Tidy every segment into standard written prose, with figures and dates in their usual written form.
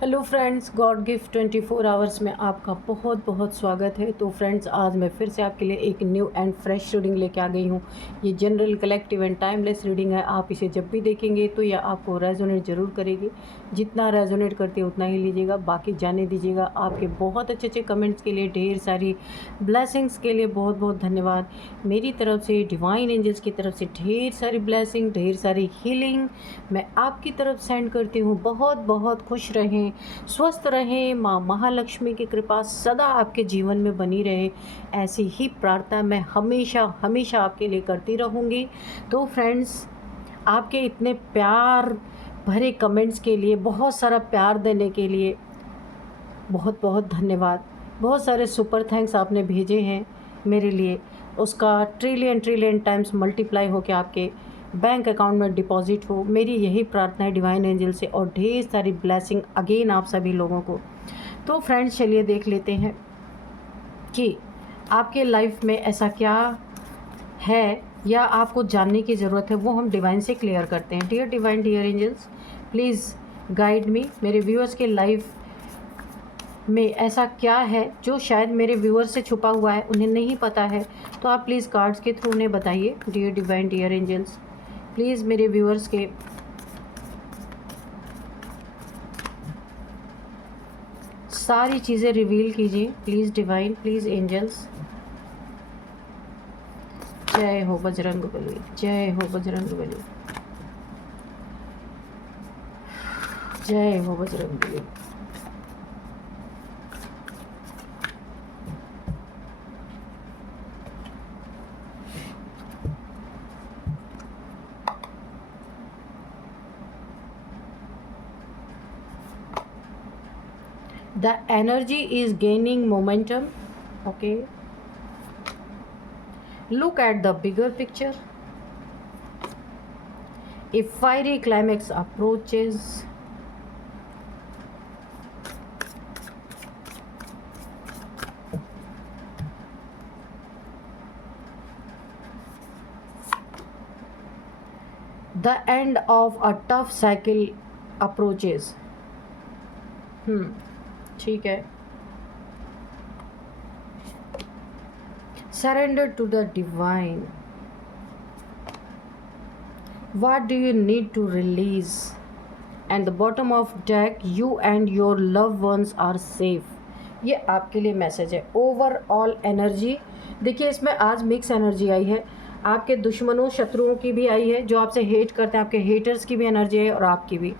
Hello friends, God gift 24 hours में आपका बहुत बहुत स्वागत है। तो फ्रेंड्स, आज मैं फिर से आपके लिए एक न्यू एंड फ्रेश रीडिंग लेके आ गई हूँ। ये general, collective and timeless reading है। आप इसे जब भी देखेंगे तो यह आपको रेजोनेट ज़रूर करेगी। जितना रेजोनेट करती है उतना ही लीजिएगा, बाकी जाने दीजिएगा। आपके बहुत अच्छे अच्छे कमेंट्स के लिए, ढेर सारी ब्लेसिंग्स के लिए बहुत बहुत धन्यवाद। मेरी तरफ से, डिवाइन एंजल्स की तरफ से ढेर सारी ब्लेसिंग, ढेर सारी हीलिंग मैं आपकी तरफ सेंड करती हूँ। बहुत बहुत खुश रहें, स्वस्थ रहें, माँ महालक्ष्मी की कृपा सदा आपके जीवन में बनी रहे, ऐसी ही प्रार्थना मैं हमेशा हमेशा आपके लिए करती रहूँगी। तो फ्रेंड्स, आपके इतने प्यार भरे कमेंट्स के लिए, बहुत सारा प्यार देने के लिए बहुत बहुत धन्यवाद। बहुत सारे सुपर थैंक्स आपने भेजे हैं मेरे लिए, उसका ट्रिलियन ट्रिलियन टाइम्स मल्टीप्लाई होकर आपके बैंक अकाउंट में डिपॉजिट हो। मेरी यही प्रार्थना है डिवाइन एंजल से, और ढेर सारी ब्लेसिंग अगेन आप सभी लोगों को। तो फ्रेंड्स, चलिए देख लेते हैं कि आपके लाइफ में ऐसा क्या है या आपको जानने की ज़रूरत है, वो हम डिवाइन से क्लियर करते हैं। Dear divine, dear angels, please guide me. मेरे व्यूअर्स के लाइफ में ऐसा क्या है जो शायद मेरे व्यूअर्स से छुपा हुआ है, उन्हें नहीं पता है, तो आप प्लीज़ कार्ड्स के थ्रू उन्हें बताइए। Dear divine, dear angels, please मेरे व्यूअर्स के सारी चीज़ें रिवील कीजिए। Please divine, please angels. जय हो बजरंगबली, जय हो बजरंगबली, जय हो Bajrangbali. The energy is gaining momentum. Okay, look at the bigger picture. A fiery climax approaches. The end of a tough cycle approaches. ठीक है। Surrender to the divine. What do you need to release? And the bottom of deck, you and your loved ones are safe. ये आपके लिए message है। Overall energy देखिए, इसमें आज mix energy आई है। आपके दुश्मनों, शत्रुओं की भी आई है, जो आपसे हेट करते हैं, आपके हेटर्स की भी एनर्जी है और आपकी भी।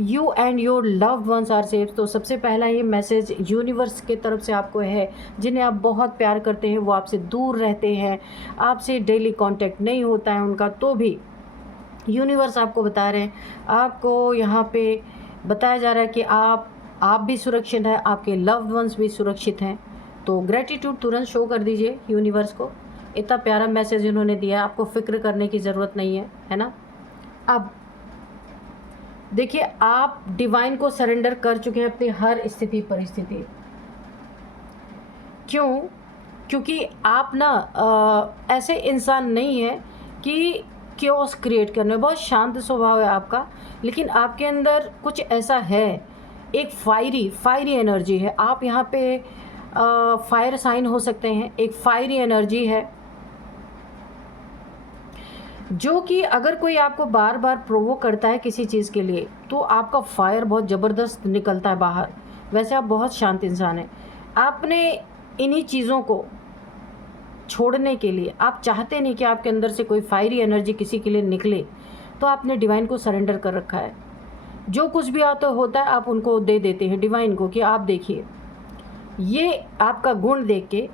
You and your loved ones are safe. तो सबसे पहला ये मैसेज यूनिवर्स की तरफ से आपको है। जिन्हें आप बहुत प्यार करते हैं वो आपसे दूर रहते हैं, आपसे डेली कांटेक्ट नहीं होता है उनका, तो भी यूनिवर्स आपको बता रहे हैं, आपको यहाँ पे बताया जा रहा है कि आप भी सुरक्षित हैं, आपके लव्ड वंस भी सुरक्षित हैं। तो ग्रेटिट्यूड तुरंत शो कर दीजिए यूनिवर्स को। इतना प्यारा मैसेज उन्होंने दिया, आपको फिक्र करने की ज़रूरत नहीं है ना। अब देखिए, आप डिवाइन को सरेंडर कर चुके हैं अपनी हर स्थिति परिस्थिति। क्यों? क्योंकि आप ना ऐसे इंसान नहीं है कि क्योस क्रिएट करने, बहुत शांत स्वभाव है आपका, लेकिन आपके अंदर कुछ ऐसा है, एक फायरी एनर्जी है। आप यहाँ पे फायर साइन हो सकते हैं। एक फायरी एनर्जी है जो कि अगर कोई आपको बार बार प्रोवोक करता है किसी चीज़ के लिए, तो आपका फायर बहुत ज़बरदस्त निकलता है बाहर। वैसे आप बहुत शांत इंसान हैं। आपने इन्हीं चीज़ों को छोड़ने के लिए, आप चाहते नहीं कि आपके अंदर से कोई फायरी एनर्जी किसी के लिए निकले, तो आपने डिवाइन को सरेंडर कर रखा है। जो कुछ भी आता होता है आप उनको दे देते हैं डिवाइन को कि आप देखिए। ये आपका गुण देख के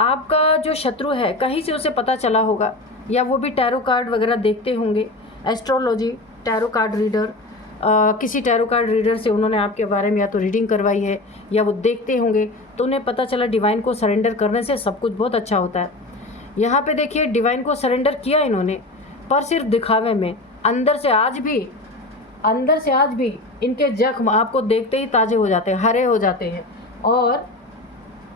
आपका जो शत्रु है, कहीं से उसे पता चला होगा, या वो भी टैरो कार्ड वगैरह देखते होंगे, एस्ट्रोलॉजी, टैरो कार्ड रीडर, किसी टैरो कार्ड रीडर से उन्होंने आपके बारे में या तो रीडिंग करवाई है या वो देखते होंगे, तो उन्हें पता चला डिवाइन को सरेंडर करने से सब कुछ बहुत अच्छा होता है। यहाँ पे देखिए, डिवाइन को सरेंडर किया इन्होंने, पर सिर्फ दिखावे में। अंदर से आज भी इनके जख्म आपको देखते ही ताज़े हो जाते हैं, हरे हो जाते हैं, और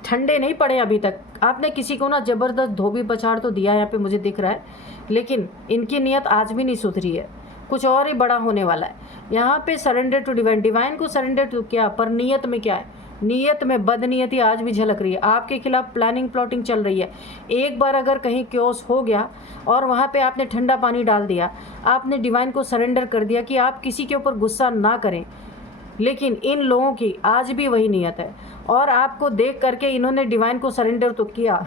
ठंडे नहीं पड़े अभी तक। आपने किसी को ना ज़बरदस्त धोबी पछाड़ तो दिया यहाँ पे, मुझे दिख रहा है, लेकिन इनकी नीयत आज भी नहीं सुधरी है। कुछ और ही बड़ा होने वाला है। यहाँ पे सरेंडर टू डिवाइन, डिवाइन को सरेंडर टू किया, पर नीयत में क्या है, नीयत में बदनीयती आज भी झलक रही है, आपके खिलाफ प्लानिंग प्लॉटिंग चल रही है। एक बार अगर कहीं क्योस हो गया और वहाँ पे आपने ठंडा पानी डाल दिया, आपने डिवाइन को सरेंडर कर दिया कि आप किसी के ऊपर गुस्सा ना करें, लेकिन इन लोगों की आज भी वही नीयत है और आपको देख करके इन्होंने डिवाइन को सरेंडर तो किया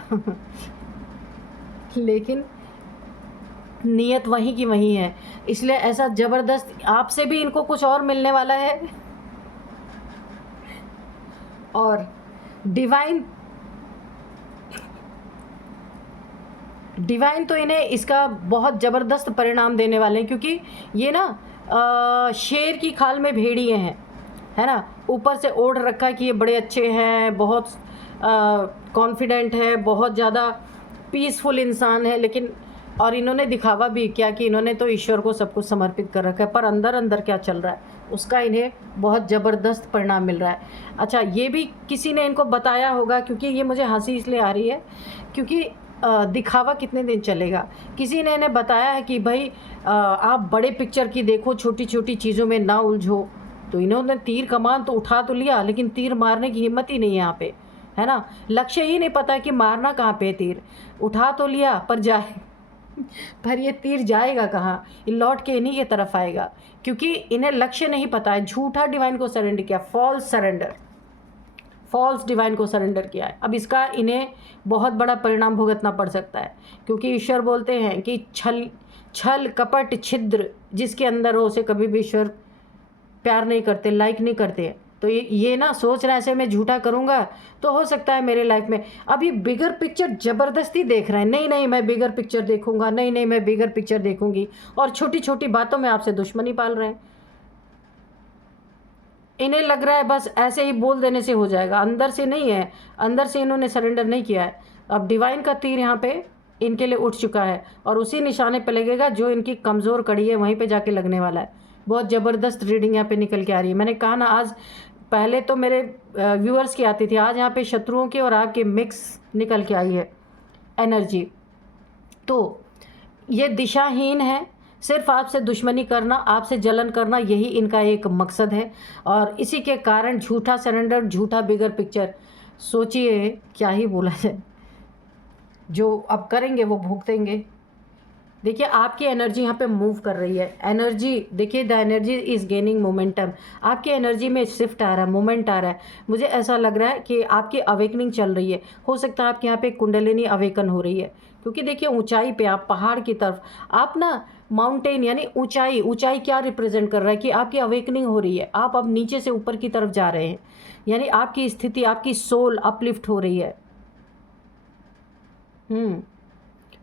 लेकिन नीयत वहीं की वहीं है। इसलिए ऐसा ज़बरदस्त आपसे भी इनको कुछ और मिलने वाला है। और डिवाइन तो इन्हें इसका बहुत ज़बरदस्त परिणाम देने वाले हैं, क्योंकि ये ना शेर की खाल में भेड़िए हैं, है ना। ऊपर से ओढ़ रखा है कि ये बड़े अच्छे हैं, बहुत कॉन्फिडेंट है, बहुत ज़्यादा पीसफुल इंसान है, लेकिन और इन्होंने दिखावा भी किया कि इन्होंने तो ईश्वर को सब कुछ समर्पित कर रखा है, पर अंदर अंदर क्या चल रहा है उसका इन्हें बहुत ज़बरदस्त परिणाम मिल रहा है। अच्छा, ये भी किसी ने इनको बताया होगा, क्योंकि ये मुझे हंसी इसलिए आ रही है क्योंकि दिखावा कितने दिन चलेगा। किसी ने इन्हें बताया है कि भाई आप बड़े पिक्चर की देखो, छोटी छोटी चीज़ों में ना उलझो। तो इन्होंने तीर कमान तो उठा तो लिया, लेकिन तीर मारने की हिम्मत ही नहीं है यहाँ पे, है ना। लक्ष्य ही नहीं पता कि मारना कहाँ पे, तीर उठा तो लिया पर जाए पर ये तीर जाएगा कहाँ, ये लौट के इन्हीं की तरफ आएगा, क्योंकि इन्हें लक्ष्य नहीं पता है। झूठा डिवाइन को सरेंडर किया, फॉल्स डिवाइन को सरेंडर किया है। अब इसका इन्हें बहुत बड़ा परिणाम भुगतना पड़ सकता है, क्योंकि ईश्वर बोलते हैं कि छल कपट छिद्र जिसके अंदर हो उसे कभी भी ईश्वर प्यार नहीं करते, लाइक नहीं करते। तो ये ना सोच रहा है ऐसे मैं झूठा करूँगा तो हो सकता है मेरे लाइफ में। अब ये बिगर पिक्चर ज़बरदस्ती देख रहे हैं, नहीं नहीं मैं बिगर पिक्चर देखूंगा, नहीं नहीं मैं बिगर पिक्चर देखूंगी, और छोटी छोटी बातों में आपसे दुश्मनी पाल रहे हैं। इन्हें लग रहा है बस ऐसे ही बोल देने से हो जाएगा, अंदर से नहीं है, अंदर से इन्होंने सरेंडर नहीं किया है। अब डिवाइन का तीर यहाँ पे इनके लिए उठ चुका है और उसी निशाने पे लगेगा जो इनकी कमज़ोर कड़ी है, वहीं पे जाके लगने वाला है। बहुत ज़बरदस्त रीडिंग यहाँ पे निकल के आ रही है। मैंने कहा ना, आज पहले तो मेरे व्यूअर्स की आती थी, आज यहाँ पे शत्रुओं की और आपकी मिक्स निकल के आई है एनर्जी। तो ये दिशाहीन है, सिर्फ आपसे दुश्मनी करना, आपसे जलन करना, यही इनका एक मकसद है। और इसी के कारण झूठा सरेंडर, झूठा बिगर पिक्चर, सोचिए क्या ही बोला जाए, जो अब करेंगे वो भुगतेंगे। देखिए आपकी एनर्जी यहाँ पे मूव कर रही है, एनर्जी देखिए, the energy is gaining momentum. आपकी एनर्जी में शिफ्ट आ रहा है, मोमेंट आ रहा है। मुझे ऐसा लग रहा है कि आपकी अवेकनिंग चल रही है। हो सकता है आपके यहाँ पे कुंडलिनी अवेकन हो रही है, क्योंकि देखिए ऊंचाई पे आप, पहाड़ की तरफ आप ना, माउंटेन यानी ऊंचाई, ऊंचाई क्या रिप्रेजेंट कर रहा है कि आपकी अवेकनिंग हो रही है। आप अब नीचे से ऊपर की तरफ जा रहे हैं, यानी आपकी स्थिति, आपकी सोल अपलिफ्ट हो रही है।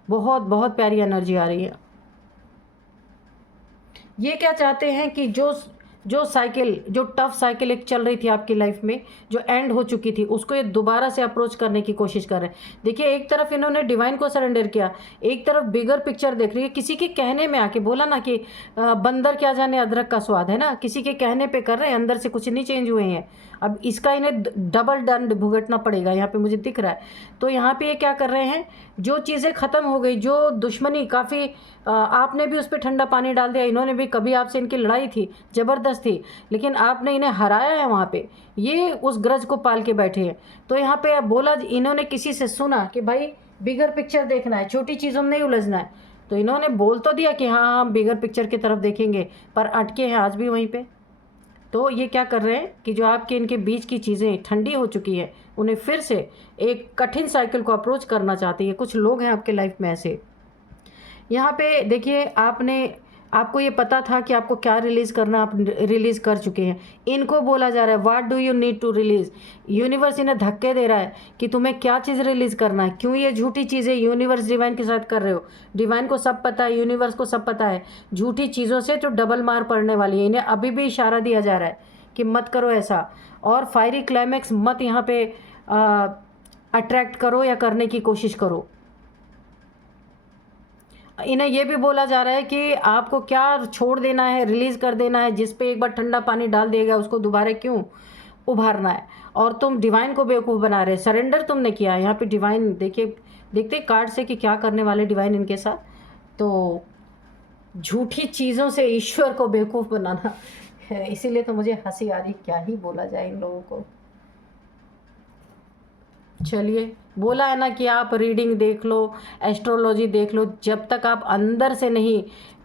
बहुत बहुत प्यारी एनर्जी आ रही है। ये क्या चाहते हैं कि जो साइकिल, जो टफ साइकिल एक चल रही थी आपकी लाइफ में, जो एंड हो चुकी थी, उसको ये दोबारा से अप्रोच करने की कोशिश कर रहे हैं। देखिए एक तरफ इन्होंने डिवाइन को सरेंडर किया, एक तरफ बिगर पिक्चर देख रही है। किसी के कहने में आके, बोला ना कि बंदर क्या जाने अदरक का स्वाद, है ना, किसी के कहने पे कर रहे हैं, अंदर से कुछ नहीं चेंज हुए हैं। अब इसका इन्हें डबल दंड भुगतना पड़ेगा, यहाँ पे मुझे दिख रहा है। तो यहाँ पे ये क्या कर रहे हैं, जो चीज़ें ख़त्म हो गई, जो दुश्मनी काफ़ी, आपने भी उस पर ठंडा पानी डाल दिया, इन्होंने भी, कभी आपसे इनकी लड़ाई थी, ज़बरदस्त थी, लेकिन आपने इन्हें हराया है वहाँ पे, ये उस ग्रज को पाल के बैठे हैं। तो यहाँ पे बोला, इन्होंने किसी से सुना कि भाई बिगर पिक्चर देखना है, छोटी चीज़ों में नहीं उलझना है, तो इन्होंने बोल तो दिया कि हाँ हम बिगर पिक्चर की तरफ देखेंगे, पर अटके हैं आज भी वहीं पे। तो ये क्या कर रहे हैं कि जो आपके इनके बीच की चीज़ें ठंडी हो चुकी हैं, उन्हें फिर से एक कठिन साइकिल को अप्रोच करना चाहती है। कुछ लोग हैं आपके लाइफ में ऐसे। यहाँ पे देखिए, आपको ये पता था कि आपको क्या रिलीज़ करना, आप रिलीज़ कर चुके हैं। इनको बोला जा रहा है what do you need to release. Universe इन्हें धक्के दे रहा है कि तुम्हें क्या चीज़ रिलीज़ करना है। क्यों ये झूठी चीज़ें यूनिवर्स डिवाइन के साथ कर रहे हो। डिवाइन को सब पता है, यूनिवर्स को सब पता है, झूठी चीज़ों से तो डबल मार पड़ने वाली है। इन्हें अभी भी इशारा दिया जा रहा है कि मत करो ऐसा, और फायरी क्लाइमैक्स मत यहाँ पे अट्रैक्ट करो या करने की कोशिश करो। इन्हें यह भी बोला जा रहा है कि आपको क्या छोड़ देना है, रिलीज़ कर देना है। जिस पे एक बार ठंडा पानी डाल दिया गया, उसको दोबारा क्यों उभारना है। और तुम डिवाइन को बेवकूफ़ बना रहे, सरेंडर तुमने किया है। यहाँ पे डिवाइन देखिए, देखते कार्ड से कि क्या करने वाले डिवाइन इनके साथ। तो झूठी चीज़ों से ईश्वर को बेवकूफ़ बनाना है, इसीलिए तो मुझे हंसी आ रही, क्या ही बोला जाए इन लोगों को। चलिए, बोला है ना कि आप रीडिंग देख लो, एस्ट्रोलॉजी देख लो, जब तक आप अंदर से नहीं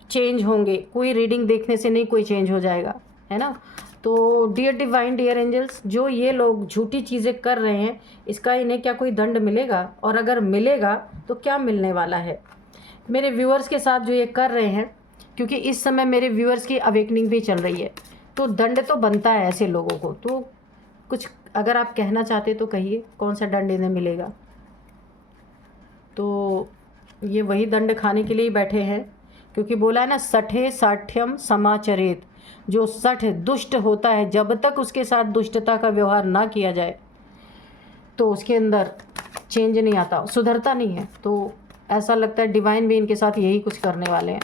चेंज होंगे, कोई रीडिंग देखने से नहीं कोई चेंज हो जाएगा, है ना। तो डियर डिवाइन, डियर एंजल्स, जो ये लोग झूठी चीज़ें कर रहे हैं, इसका इन्हें क्या कोई दंड मिलेगा? और अगर मिलेगा तो क्या मिलने वाला है? मेरे व्यूअर्स के साथ जो ये कर रहे हैं, क्योंकि इस समय मेरे व्यूअर्स की अवेकनिंग भी चल रही है, तो दंड तो बनता है ऐसे लोगों को। तो कुछ अगर आप कहना चाहते तो कहिए, कौन सा दंड इन्हें मिलेगा? तो ये वही दंड खाने के लिए ही बैठे हैं, क्योंकि बोला है ना, सठे साठ्यम समाचरेत। जो सठ दुष्ट होता है, जब तक उसके साथ दुष्टता का व्यवहार ना किया जाए तो उसके अंदर चेंज नहीं आता, सुधरता नहीं है। तो ऐसा लगता है डिवाइन भी इनके साथ यही कुछ करने वाले हैं।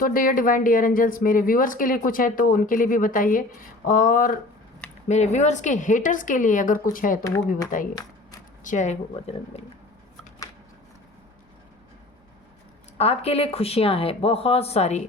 तो डियर डिवाइन, डियर एंजल्स, मेरे व्यूअर्स के लिए कुछ है तो उनके लिए भी बताइए, और मेरे व्यूअर्स के हेटर्स के लिए अगर कुछ है तो वो भी बताइए। जय हो बजरंगबली। आपके लिए खुशियां हैं बहुत सारी।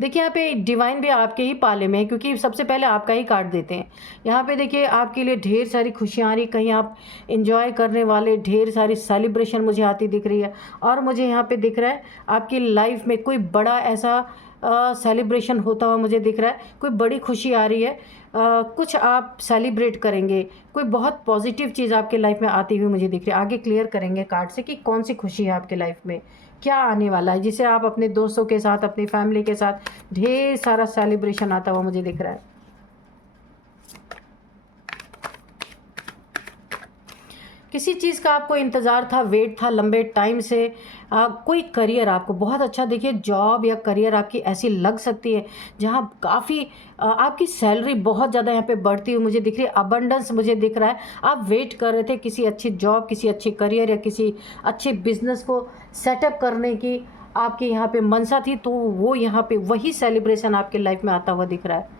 देखिए यहाँ पे डिवाइन भी आपके ही पाले में है, क्योंकि सबसे पहले आपका ही कार्ड देते हैं। यहाँ पे देखिए आपके लिए ढेर सारी खुशियाँ आ रही, कहीं आप एंजॉय करने वाले, ढेर सारी सेलिब्रेशन मुझे आती दिख रही है। और मुझे यहाँ पे दिख रहा है आपकी लाइफ में कोई बड़ा ऐसा सेलिब्रेशन होता हुआ मुझे दिख रहा है, कोई बड़ी खुशी आ रही है। कुछ आप सेलिब्रेट करेंगे, कोई बहुत पॉजिटिव चीज़ आपके लाइफ में आती हुई मुझे दिख रही है। आगे क्लियर करेंगे कार्ड से कि कौन सी खुशी है आपके लाइफ में, क्या आने वाला है, जिसे आप अपने दोस्तों के साथ, अपनी फैमिली के साथ ढेर सारा सेलिब्रेशन आता हुआ मुझे दिख रहा है। किसी चीज़ का आपको इंतज़ार था, वेट था लंबे टाइम से। कोई करियर आपको बहुत अच्छा, देखिए जॉब या करियर आपकी ऐसी लग सकती है जहाँ काफ़ी आपकी सैलरी बहुत ज़्यादा यहाँ पे बढ़ती हुई मुझे दिख रही है, अबंडेंस मुझे दिख रहा है। आप वेट कर रहे थे किसी अच्छी जॉब, किसी अच्छे करियर या किसी अच्छे बिजनेस को सेटअप करने की, आपकी यहाँ पे मनसा थी, तो वो यहाँ पे वही सेलिब्रेशन आपके लाइफ में आता हुआ दिख रहा है।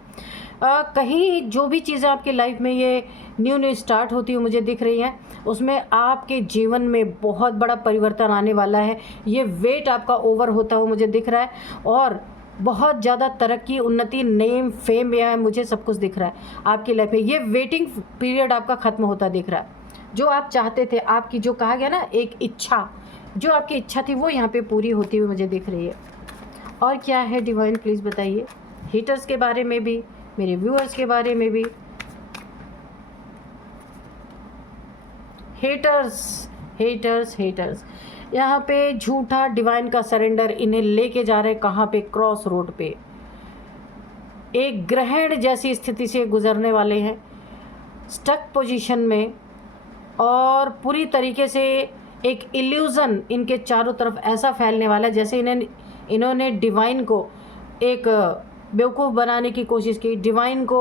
कहीं जो भी चीज़ें आपकी लाइफ में ये न्यू स्टार्ट होती हुई मुझे दिख रही हैं, उसमें आपके जीवन में बहुत बड़ा परिवर्तन आने वाला है। ये वेट आपका ओवर होता हुआ मुझे दिख रहा है, और बहुत ज़्यादा तरक्की, उन्नति, नेम, फेम या मुझे सब कुछ दिख रहा है आपकी लाइफ में। ये वेटिंग पीरियड आपका ख़त्म होता दिख रहा है। जो आप चाहते थे, आपकी जो कहा गया ना एक इच्छा, जो आपकी इच्छा थी वो यहाँ पे पूरी होती हुई मुझे दिख रही है। और क्या है डिवाइन, प्लीज़ बताइए। हेटर्स के बारे में भी, मेरे व्यूअर्स के बारे में भी। हेटर्स हेटर्स हेटर्स, यहाँ पे झूठा डिवाइन का सरेंडर इन्हें लेके जा रहे कहाँ पे? क्रॉस रोड पे, एक ग्रहण जैसी स्थिति से गुजरने वाले हैं, स्टक पोजीशन में, और पूरी तरीके से एक इल्यूज़न इनके चारों तरफ ऐसा फैलने वाला है जैसे इन्होंने डिवाइन को एक बेवकूफ़ बनाने की कोशिश की, डिवाइन को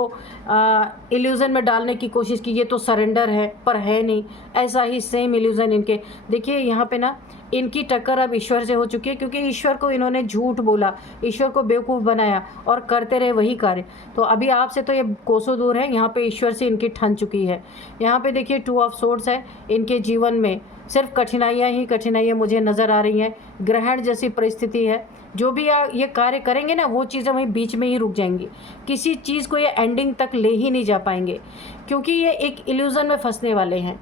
इल्यूज़न में डालने की कोशिश की, ये तो सरेंडर है पर है नहीं। ऐसा ही सेम इल्यूज़न इनके, देखिए यहाँ पे ना इनकी टक्कर अब ईश्वर से हो चुकी है, क्योंकि ईश्वर को इन्होंने झूठ बोला, ईश्वर को बेवकूफ़ बनाया और करते रहे वही कार्य। तो अभी आपसे तो ये कोसों दूर है, यहाँ पे ईश्वर से इनकी ठन चुकी है। यहाँ पे देखिए 2 ऑफ सोर्ड्स है, इनके जीवन में सिर्फ कठिनाइयाँ ही कठिनाइयाँ मुझे नज़र आ रही हैं। ग्रहण जैसी परिस्थिति है, जो भी ये कार्य करेंगे ना, वो चीज़ें वहीं बीच में ही रुक जाएंगी, किसी चीज़ को ये एंडिंग तक ले ही नहीं जा पाएंगे, क्योंकि ये एक इल्यूज़न में फंसने वाले हैं।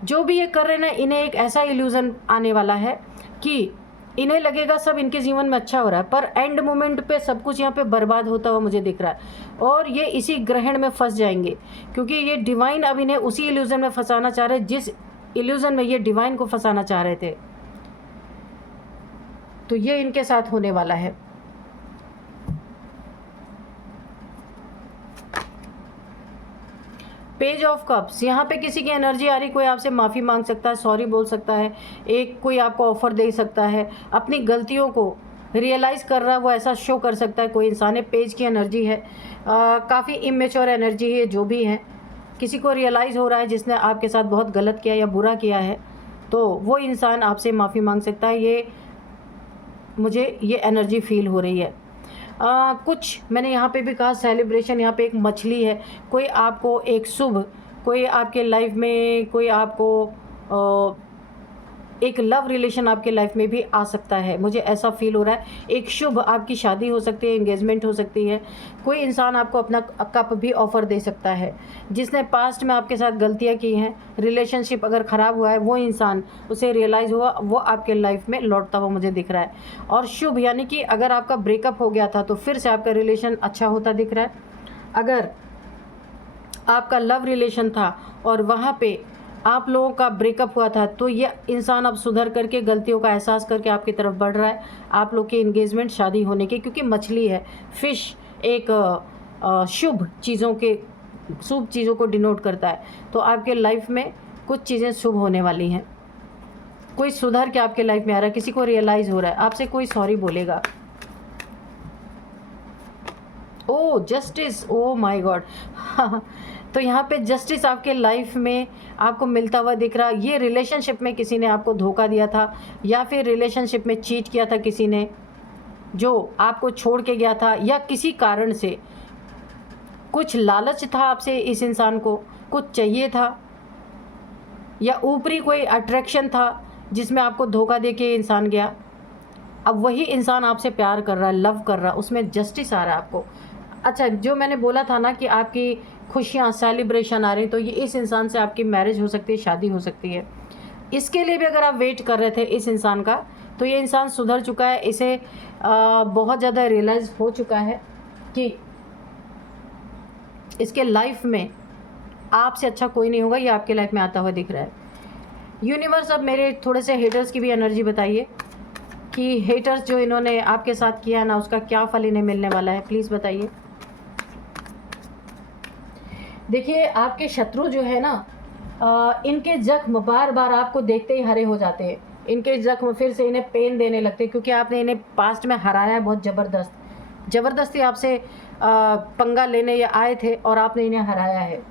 जो भी ये कर रहे हैं ना, इन्हें एक ऐसा इल्यूज़न आने वाला है कि इन्हें लगेगा सब इनके जीवन में अच्छा हो रहा है, पर एंड मोमेंट पे सब कुछ यहाँ पे बर्बाद होता हुआ मुझे दिख रहा है, और ये इसी ग्रहण में फंस जाएंगे, क्योंकि ये डिवाइन अब इन्हें उसी इल्यूज़न में फंसाना चाह रहे हैं जिस इल्यूज़न में ये डिवाइन को फंसाना चाह रहे थे। तो ये इनके साथ होने वाला है। पेज ऑफ कप्स, यहाँ पे किसी की एनर्जी आ रही, कोई आपसे माफ़ी मांग सकता है, सॉरी बोल सकता है, एक कोई आपको ऑफ़र दे सकता है, अपनी गलतियों को रियलाइज़ कर रहा है वो ऐसा शो कर सकता है कोई इंसान है। पेज की एनर्जी है, काफ़ी इमेच्योर एनर्जी है, जो भी है किसी को रियलाइज़ हो रहा है जिसने आपके साथ बहुत गलत किया या बुरा किया है, तो वो इंसान आपसे माफ़ी मांग सकता है। ये मुझे ये एनर्जी फील हो रही है। कुछ मैंने यहाँ पे भी कहा सेलिब्रेशन, यहाँ पे एक मछली है, कोई आपको एक शुभ, कोई आपके लाइफ में कोई आपको एक लव रिलेशन आपके लाइफ में भी आ सकता है, मुझे ऐसा फील हो रहा है। एक शुभ आपकी शादी हो सकती है, एंगेजमेंट हो सकती है। कोई इंसान आपको अपना कप भी ऑफ़र दे सकता है। जिसने पास्ट में आपके साथ गलतियाँ की हैं, रिलेशनशिप अगर ख़राब हुआ है, वो इंसान उसे रियलाइज़ हुआ, वो आपके लाइफ में लौटता हुआ मुझे दिख रहा है। और शुभ यानी कि अगर आपका ब्रेकअप हो गया था तो फिर से आपका रिलेशन अच्छा होता दिख रहा है। अगर आपका लव रिलेशन था और वहाँ पे आप लोगों का ब्रेकअप हुआ था, तो ये इंसान अब सुधर करके, गलतियों का एहसास करके आपकी तरफ बढ़ रहा है। आप लोग की एंगेजमेंट, शादी होने की, क्योंकि मछली है, फिश एक शुभ चीज़ों को डिनोट करता है। तो आपके लाइफ में कुछ चीज़ें शुभ होने वाली हैं। कोई सुधर के आपके लाइफ में आ रहा है, किसी को रियलाइज़ हो रहा है, आपसे कोई सॉरी बोलेगा। ओ जस्टिस, ओ माय गॉड। तो यहाँ पे जस्टिस आपके लाइफ में आपको मिलता हुआ दिख रहा। ये रिलेशनशिप में किसी ने आपको धोखा दिया था, या फिर रिलेशनशिप में चीट किया था किसी ने, जो आपको छोड़ के गया था, या किसी कारण से कुछ लालच था आपसे, इस इंसान को कुछ चाहिए था, या ऊपरी कोई अट्रैक्शन था जिसमें आपको धोखा दे के इंसान गया। अब वही इंसान आपसे प्यार कर रहा है, लव कर रहा है, उसमें जस्टिस आ रहा है आपको। अच्छा, जो मैंने बोला था ना कि आपकी खुशियाँ, सेलिब्रेशन आ रही, तो ये इस इंसान से आपकी मैरिज हो सकती है, शादी हो सकती है। इसके लिए भी अगर आप वेट कर रहे थे इस इंसान का, तो ये इंसान सुधर चुका है। इसे बहुत ज़्यादा रियलाइज़ हो चुका है कि इसके लाइफ में आपसे अच्छा कोई नहीं होगा। ये आपके लाइफ में आता हुआ दिख रहा है। यूनिवर्स, अब मेरे थोड़े से हेटर्स की भी एनर्जी बताइए कि हेटर्स जो इन्होंने आपके साथ किया है ना, उसका क्या फल इन्हें मिलने वाला है, प्लीज़ बताइए। देखिए, आपके शत्रु जो है ना, इनके जख्म बार बार आपको देखते ही हरे हो जाते हैं। इनके जख्म फिर से इन्हें पेन देने लगते हैं, क्योंकि आपने इन्हें पास्ट में हराया है बहुत ज़बरदस्ती आपसे पंगा लेने ये आए थे और आपने इन्हें हराया है।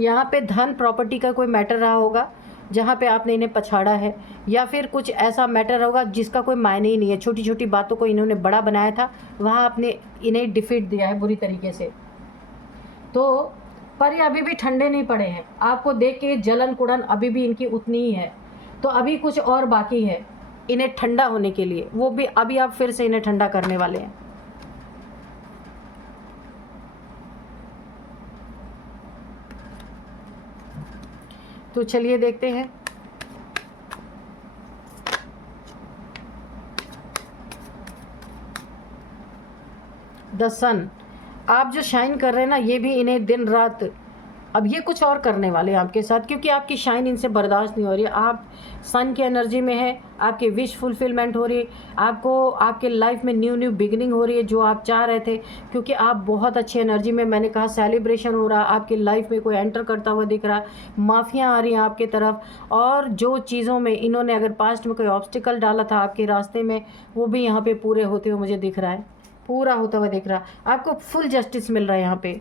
यहाँ पे धन प्रॉपर्टी का कोई मैटर रहा होगा जहाँ पे आपने इन्हें पछाड़ा है, या फिर कुछ ऐसा मैटर होगा जिसका कोई मायने ही नहीं है। छोटी छोटी बातों को इन्होंने बड़ा बनाया था, वहाँ आपने इन्हें डिफीट दिया है बुरी तरीके से। तो पर ये अभी भी ठंडे नहीं पड़े हैं। आपको देख के जलन कुड़न अभी भी इनकी उतनी ही है। तो अभी कुछ और बाकी है इन्हें ठंडा होने के लिए, वो भी अभी आप फिर से इन्हें ठंडा करने वाले हैं। तो चलिए देखते हैं। द सन, आप जो शाइन कर रहे हैं ना, ये भी इन्हें दिन रात अब ये कुछ और करने वाले हैं आपके साथ, क्योंकि आपकी शाइन इनसे बर्दाश्त नहीं हो रही है। आप सन की एनर्जी में है, आपकी विश फुलफिलमेंट हो रही है, आपको आपके लाइफ में न्यू बिगिनिंग हो रही है जो आप चाह रहे थे, क्योंकि आप बहुत अच्छी एनर्जी में, मैंने कहा सेलिब्रेशन हो रहा, आपकी लाइफ में कोई एंटर करता हुआ दिख रहा, माफियाँ आ रही हैं आपकी तरफ। और जो चीज़ों में इन्होंने अगर पास्ट में कोई ऑब्स्टिकल डाला था आपके रास्ते में, वो भी यहाँ पर पूरे होते हुए मुझे दिख रहा है, पूरा होता हुआ दिख रहा। आपको फुल जस्टिस मिल रहा है यहाँ पे।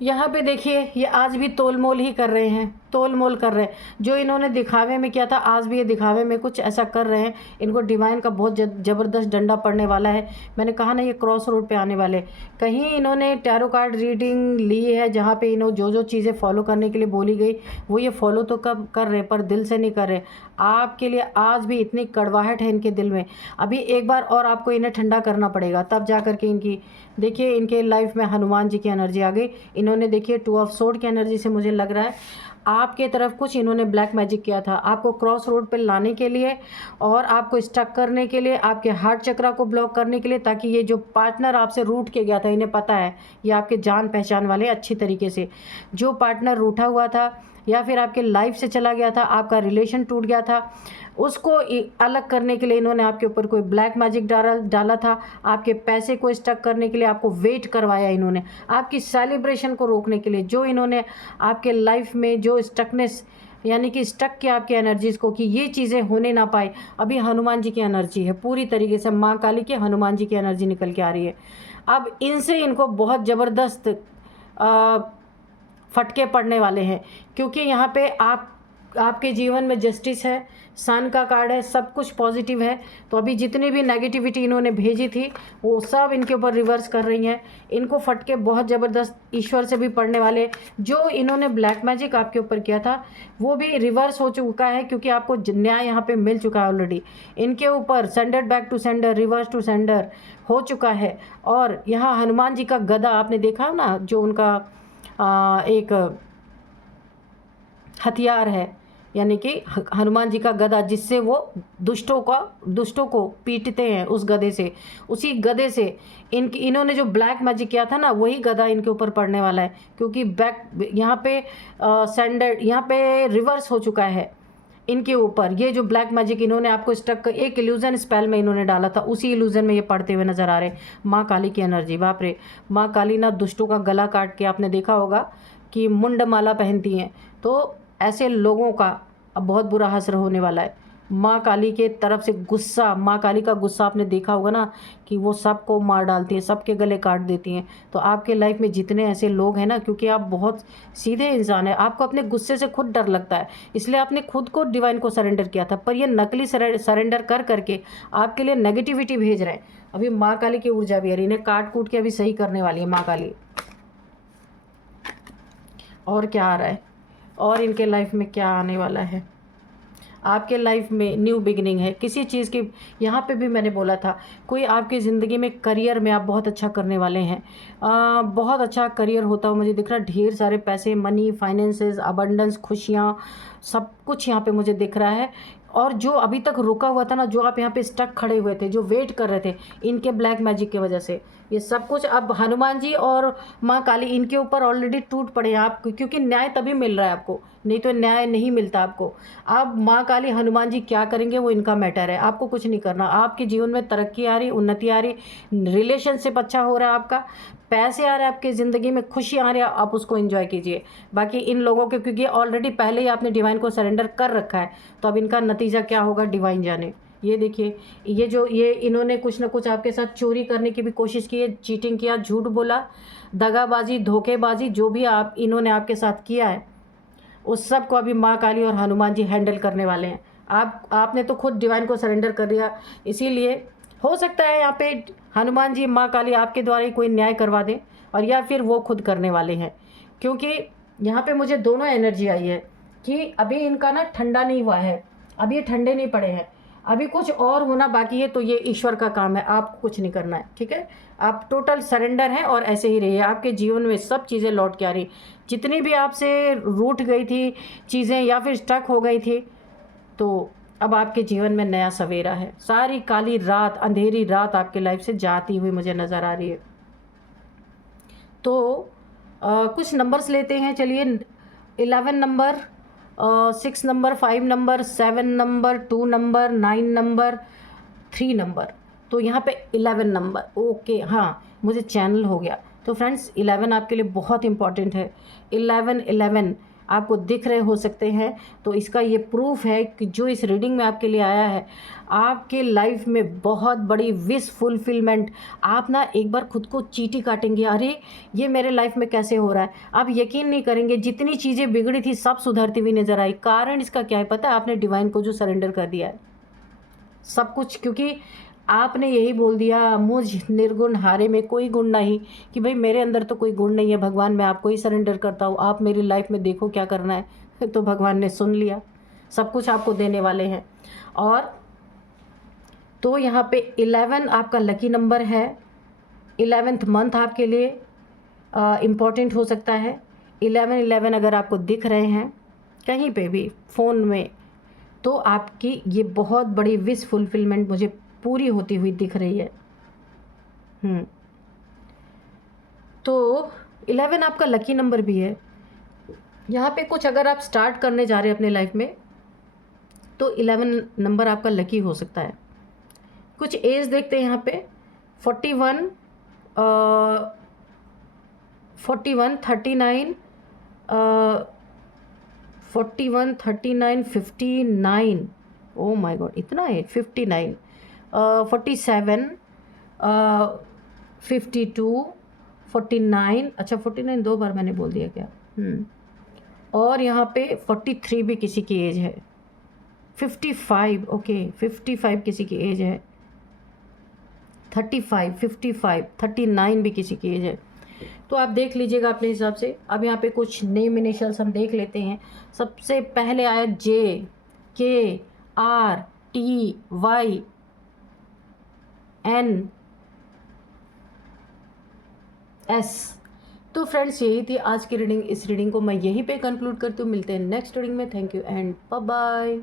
यहाँ पे देखिए, ये आज भी तोल मोल ही कर रहे हैं, तोल मोल कर रहे हैं। जो इन्होंने दिखावे में किया था, आज भी ये दिखावे में कुछ ऐसा कर रहे हैं। इनको डिवाइन का बहुत ज़बरदस्त डंडा पड़ने वाला है। मैंने कहा ना, ये क्रॉस रोड पे आने वाले। कहीं इन्होंने टैरो कार्ड रीडिंग ली है जहाँ पे इन्होंने जो चीज़ें फॉलो करने के लिए बोली गई, वो ये फॉलो तो कब कर रहे, पर दिल से नहीं कर रहे। आपके लिए आज भी इतनी कड़वाहट है इनके दिल में। अभी एक बार और आपको इन्हें ठंडा करना पड़ेगा, तब जा कर के इनकी, देखिए इनके लाइफ में हनुमान जी की एनर्जी आ गई। इन्होंने देखिए 2 ऑफ सोर्ड की एनर्जी से मुझे लग रहा है आपके तरफ कुछ इन्होंने ब्लैक मैजिक किया था आपको क्रॉस रोड पे लाने के लिए, और आपको स्टक करने के लिए, आपके हार्ट चक्रा को ब्लॉक करने के लिए, ताकि ये जो पार्टनर आपसे रूठ के गया था, इन्हें पता है ये आपके जान पहचान वाले अच्छी तरीके से, जो पार्टनर रूठा हुआ था या फिर आपके लाइफ से चला गया था, आपका रिलेशन टूट गया था, उसको अलग करने के लिए इन्होंने आपके ऊपर कोई ब्लैक मैजिक डाला था। आपके पैसे को स्टक करने के लिए आपको वेट करवाया इन्होंने, आपकी सेलिब्रेशन को रोकने के लिए। जो इन्होंने आपके लाइफ में जो स्टकनेस, यानी कि स्टक किया आपकी एनर्जीज़ को, कि ये चीज़ें होने ना पाए, अभी हनुमान जी की एनर्जी है पूरी तरीके से, माँ काली की हनुमान जी की एनर्जी निकल के आ रही है। अब इनसे इनको बहुत ज़बरदस्त फटके पड़ने वाले हैं, क्योंकि यहाँ पे आप आपके जीवन में जस्टिस है, सन का कार्ड है, सब कुछ पॉजिटिव है। तो अभी जितनी भी नेगेटिविटी इन्होंने भेजी थी वो सब इनके ऊपर रिवर्स कर रही हैं। इनको फटके बहुत ज़बरदस्त ईश्वर से भी पड़ने वाले, जो इन्होंने ब्लैक मैजिक आपके ऊपर किया था वो भी रिवर्स हो चुका है, क्योंकि आपको न्याय यहाँ पे मिल चुका है ऑलरेडी। इनके ऊपर sender back to sender, reverse to sender हो चुका है। और यहाँ हनुमान जी का गदा आपने देखा ना, जो उनका एक हथियार है, यानी कि हनुमान जी का गदा, जिससे वो दुष्टों को पीटते हैं उस गदे से। उसी गदे से इन्होंने जो ब्लैक मैजिक किया था ना, वही गदा इनके ऊपर पड़ने वाला है, क्योंकि बैक यहाँ पे सेंडर यहाँ पे रिवर्स हो चुका है इनके ऊपर। ये जो ब्लैक मैजिक इन्होंने आपको स्टक एक इल्यूजन स्पेल में इन्होंने डाला था, उसी इल्यूजन में ये पढ़ते हुए नजर आ रहे हैं। माँ काली की एनर्जी, बाप रे। माँ काली ना दुष्टों का गला काट के, आपने देखा होगा कि मुंड माला पहनती हैं, तो ऐसे लोगों का अब बहुत बुरा असर होने वाला है। माँ काली के तरफ से गुस्सा, माँ काली का गुस्सा आपने देखा होगा ना, कि वो सबको मार डालती हैं, सबके गले काट देती हैं। तो आपके लाइफ में जितने ऐसे लोग हैं ना, क्योंकि आप बहुत सीधे इंसान हैं, आपको अपने गुस्से से खुद डर लगता है, इसलिए आपने खुद को डिवाइन को सरेंडर किया था। पर ये नकली सरेंडर कर करके आपके लिए नेगेटिविटी भेज रहे हैं। अभी माँ काली की ऊर्जा भी है, इन्हें काट कूट के अभी सही करने वाली है माँ काली। और क्या आ रहा है, और इनके लाइफ में क्या आने वाला है? आपके लाइफ में न्यू बिगिनिंग है किसी चीज़ की। यहाँ पे भी मैंने बोला था, कोई आपकी ज़िंदगी में करियर में आप बहुत अच्छा करने वाले हैं। बहुत अच्छा करियर होता हुआ मुझे दिख रहा है। ढेर सारे पैसे, मनी, फाइनेंसेस, अबंडेंस, खुशियाँ, सब कुछ यहाँ पे मुझे दिख रहा है। और जो अभी तक रुका हुआ था ना, जो आप यहाँ पे स्टक खड़े हुए थे, जो वेट कर रहे थे, इनके ब्लैक मैजिक की वजह से ये सब कुछ अब हनुमान जी और माँ काली इनके ऊपर ऑलरेडी टूट पड़े हैं आप, क्योंकि न्याय तभी मिल रहा है आपको, नहीं तो न्याय नहीं मिलता आपको। अब माँ काली हनुमान जी क्या करेंगे वो इनका मैटर है, आपको कुछ नहीं करना। आपके जीवन में तरक्की आ रही, उन्नति आ रही, रिलेशनशिप अच्छा हो रहा है आपका, पैसे आ रहे हैं आपकी ज़िंदगी में, खुशी आ रही है, आप उसको एंजॉय कीजिए। बाकी इन लोगों के, क्योंकि ऑलरेडी पहले ही आपने डिवाइन को सरेंडर कर रखा है, तो अब इनका नतीजा क्या होगा डिवाइन जाने। ये देखिए, ये इन्होंने कुछ ना कुछ आपके साथ चोरी करने की भी कोशिश की है, चीटिंग किया, झूठ बोला, दगाबाजी, धोखेबाजी, जो भी इन्होंने आपके साथ किया है उस सब को अभी माँ काली और हनुमान जी हैंडल करने वाले हैं। आपने तो खुद डिवाइन को सरेंडर कर दिया, इसीलिए हो सकता है यहाँ पे हनुमान जी, माँ काली आपके द्वारा ही कोई न्याय करवा दें, और या फिर वो खुद करने वाले हैं। क्योंकि यहाँ पे मुझे दोनों एनर्जी आई है कि अभी इनका ना ठंडा नहीं हुआ है, अभी ये ठंडे नहीं पड़े हैं, अभी कुछ और होना बाकी है। तो ये ईश्वर का काम है, आपको कुछ नहीं करना है, ठीक है। आप टोटल सरेंडर हैं और ऐसे ही रहिए। आपके जीवन में सब चीज़ें लौट के आ रही, जितनी भी आपसे रूठ गई थी चीज़ें या फिर स्टक हो गई थी, तो अब आपके जीवन में नया सवेरा है। सारी काली रात, अंधेरी रात आपके लाइफ से जाती हुई मुझे नज़र आ रही है। तो कुछ नंबर्स लेते हैं, चलिए। 11 number, 6 number, 5 number, 7 number, 2 number, 9 number, 3 number. तो यहाँ पे 11 नंबर, ओके, हाँ मुझे चैनल हो गया। तो फ्रेंड्स 11 आपके लिए बहुत इंपॉर्टेंट है। 11 आपको दिख रहे हो सकते हैं, तो इसका ये प्रूफ है कि जो इस रीडिंग में आपके लिए आया है, आपके लाइफ में बहुत बड़ी विश फुलफिलमेंट। आप ना एक बार खुद को चींटी काटेंगे, अरे ये मेरे लाइफ में कैसे हो रहा है। आप यकीन नहीं करेंगे, जितनी चीज़ें बिगड़ी थी सब सुधरती हुई नजर आई। कारण इसका क्या है पता है? आपने डिवाइन को जो सरेंडर कर दिया है सब कुछ, क्योंकि आपने यही बोल दिया, मुझ निर्गुण हारे में कोई गुण नहीं, कि भाई मेरे अंदर तो कोई गुण नहीं है भगवान, मैं आपको ही सरेंडर करता हूँ, आप मेरी लाइफ में देखो क्या करना है। तो भगवान ने सुन लिया, सब कुछ आपको देने वाले हैं। और तो यहाँ पे 11 आपका लकी नंबर है। 11th मंथ आपके लिए इम्पॉर्टेंट हो सकता है। 11 अगर आपको दिख रहे हैं कहीं पे भी फ़ोन में, तो आपकी ये बहुत बड़ी विश फुलफिलमेंट मुझे पूरी होती हुई दिख रही है। तो 11 आपका लकी नंबर भी है। यहाँ पे कुछ अगर आप स्टार्ट करने जा रहे हैं अपने लाइफ में, तो 11 नंबर आपका लकी हो सकता है। कुछ एज देखते हैं यहाँ पे, 41, 39, 41, 39, 59, ओ माय गॉड, इतना है। 59, 47, 52, 49, अच्छा 49 दो बार मैंने बोल दिया क्या? और यहाँ पे 43 भी किसी की एज है, 55 ओके 55 किसी की एज है, 35 55 39 भी किसी की एज है। तो आप देख लीजिएगा अपने हिसाब से। अब यहाँ पे कुछ नेम इनिशियल्स हम देख लेते हैं। सबसे पहले आया J K R T Y N S। तो फ्रेंड्स यही थी आज की रीडिंग। इस रीडिंग को मैं यहीं पे कंक्लूड करती हूँ। मिलते हैं नेक्स्ट रीडिंग में। Thank you and bye bye.